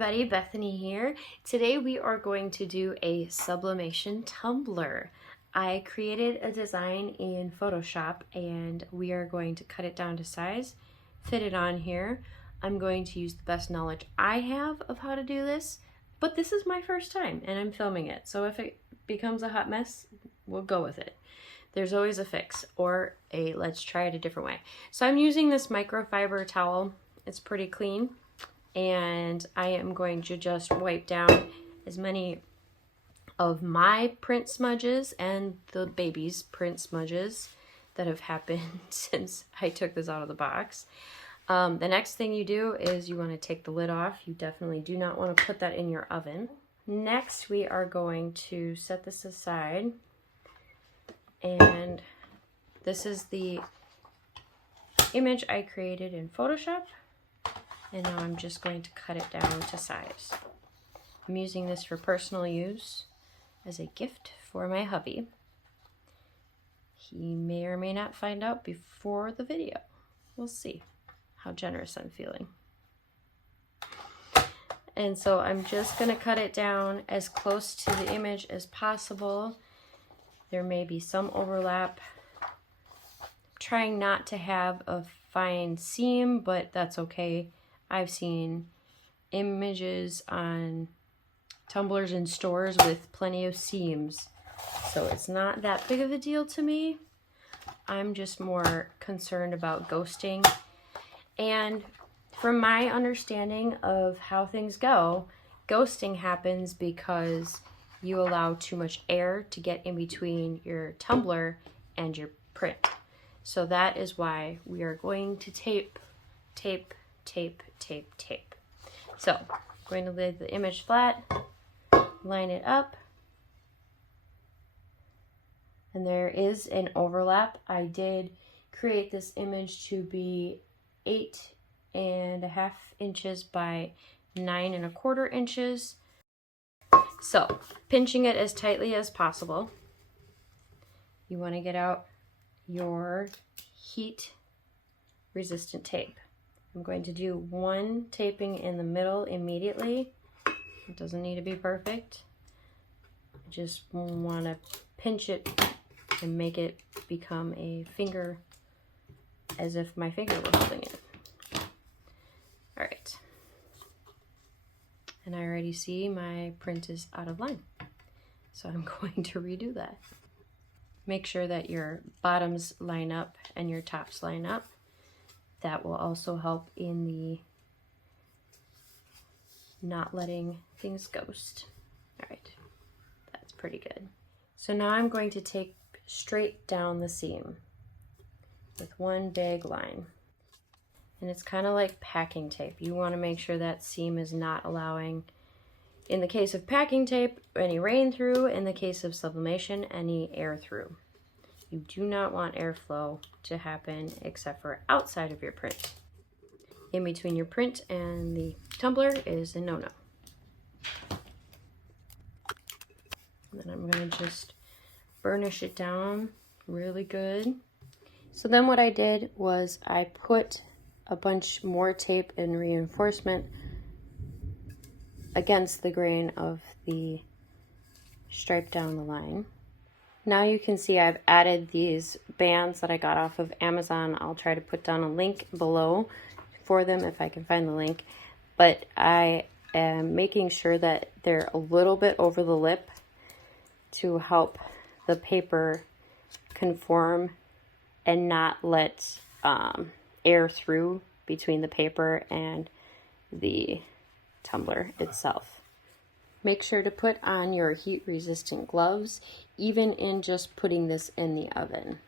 everybody, Bethany here. Today we are going to do a sublimation tumbler. I created a design in Photoshop and we are going to cut it down to size, fit it on here. I'm going to use the best knowledge I have of how to do this, but this is my first time and I'm filming it. So if it becomes a hot mess, we'll go with it. There's always a fix or a let's try it a different way. So I'm using this microfiber towel. It's pretty clean. And I am going to just wipe down as many of my print smudges and the baby's print smudges that have happened since I took this out of the box. The next thing you do is you want to take the lid off. You definitely do not want to put that in your oven. Next, we are going to set this aside. And this is the image I created in Photoshop. And now I'm just going to cut it down to size. I'm using this for personal use as a gift for my hubby. He may or may not find out before the video. We'll see how generous I'm feeling. And so I'm just going to cut it down as close to the image as possible. There may be some overlap. I'm trying not to have a fine seam, but that's okay. I've seen images on tumblers in stores with plenty of seams, so it's not that big of a deal to me. I'm just more concerned about ghosting. And from my understanding of how things go, ghosting happens because you allow too much air to get in between your tumbler and your print. So that is why we are going to tape. So I'm going to lay the image flat, line it up, and there is an overlap. I did create this image to be 8.5 inches by 9.25 inches. So pinching it as tightly as possible. You want to get out your heat resistant tape. I'm going to do one taping in the middle immediately. It doesn't need to be perfect. I just want to pinch it and make it become a finger, as if my finger were holding it. All right. And I already see my print is out of line. So I'm going to redo that. Make sure that your bottoms line up and your tops line up. That will also help in the not letting things ghost. All right, that's pretty good. So now I'm going to take straight down the seam with one big line. And it's kind of like packing tape. You want to make sure that seam is not allowing, in the case of packing tape, any rain through. In the case of sublimation, any air through. You do not want airflow to happen except for outside of your print. In between your print and the tumbler is a no-no. And then I'm going to just burnish it down really good. So then what I did was I put a bunch more tape and reinforcement against the grain of the stripe down the line. Now you can see I've added these bands that I got off of Amazon. I'll try to put down a link below for them if I can find the link. But I am making sure that they're a little bit over the lip to help the paper conform and not let air through between the paper and the tumbler itself. Make sure to put on your heat-resistant gloves, even in just putting this in the oven.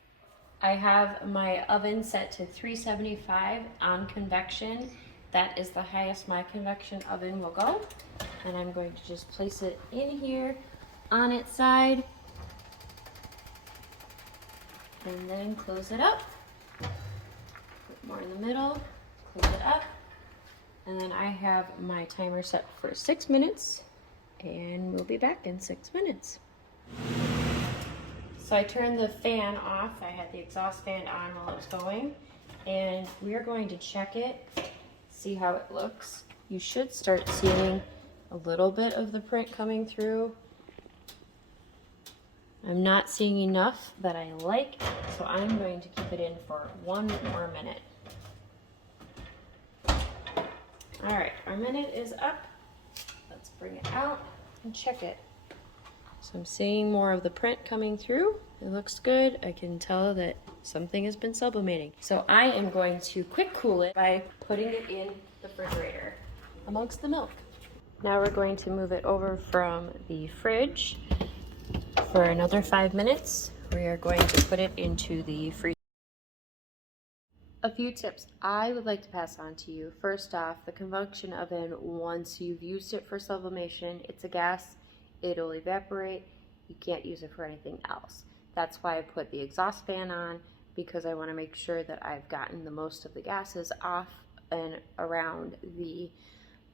I have my oven set to 375 on convection. That is the highest my convection oven will go. And I'm going to just place it in here on its side. And then close it up. Put more in the middle, close it up. And then I have my timer set for 6 minutes. And we'll be back in 6 minutes. So I turned the fan off. I had the exhaust fan on while it was going. And we are going to check it, see how it looks. you should start seeing a little bit of the print coming through. I'm not seeing enough that I like, so I'm going to keep it in for 1 more minute. All right, our minute is up. Let's bring it out and check it. So I'm seeing more of the print coming through. It looks good. I can tell that something has been sublimating. So I am going to quick cool it by putting it in the refrigerator amongst the milk. Now we're going to move it over from the fridge for another 5 minutes. We are going to put it into the freezer. A few tips I would like to pass on to you. First off, the convection oven, once you've used it for sublimation, it's a gas, it'll evaporate, you can't use it for anything else. That's why I put the exhaust fan on, because I want to make sure that I've gotten the most of the gases off and around the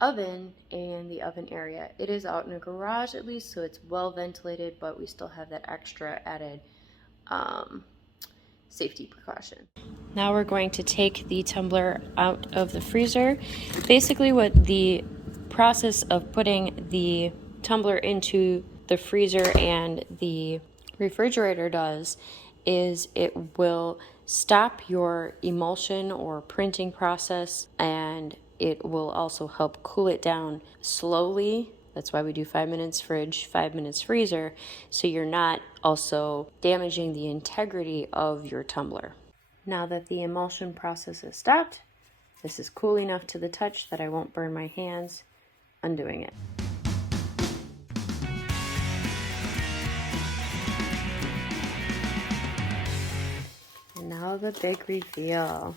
oven and the oven area. It is out in a garage at least, so it's well ventilated, but we still have that extra added safety precaution. Now we're going to take the tumbler out of the freezer. Basically what the process of putting the tumbler into the freezer and the refrigerator does is it will stop your emulsion or printing process, and it will also help cool it down slowly. That's why we do 5 minutes fridge, 5 minutes freezer, so you're not also damaging the integrity of your tumbler. Now that the emulsion process is stopped, this is cool enough to the touch that I won't burn my hands undoing it. And now the big reveal.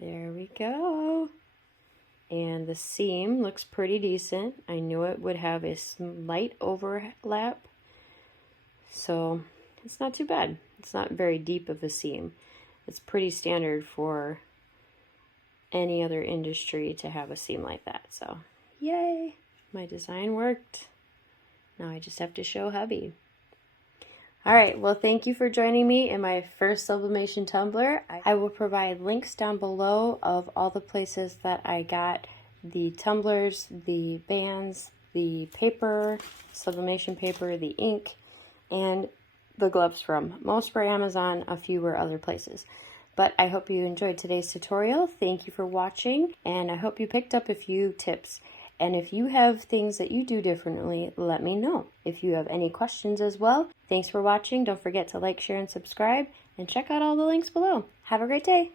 There we go. And the seam looks pretty decent. I knew it would have a slight overlap, so it's not too bad. It's not very deep of a seam. It's pretty standard for any other industry to have a seam like that. So yay, my design worked. Now I just have to show hubby. All right, well, thank you for joining me in my first sublimation tumbler. I will provide links down below of all the places that I got the tumblers, the bands, the paper, sublimation paper, the ink, and the gloves from. Most were Amazon, a few were other places. But I hope you enjoyed today's tutorial. Thank you for watching, and I hope you picked up a few tips. And if you have things that you do differently, let me know. If you have any questions as well, thanks for watching. Don't forget to like, share, and subscribe, and check out all the links below. Have a great day.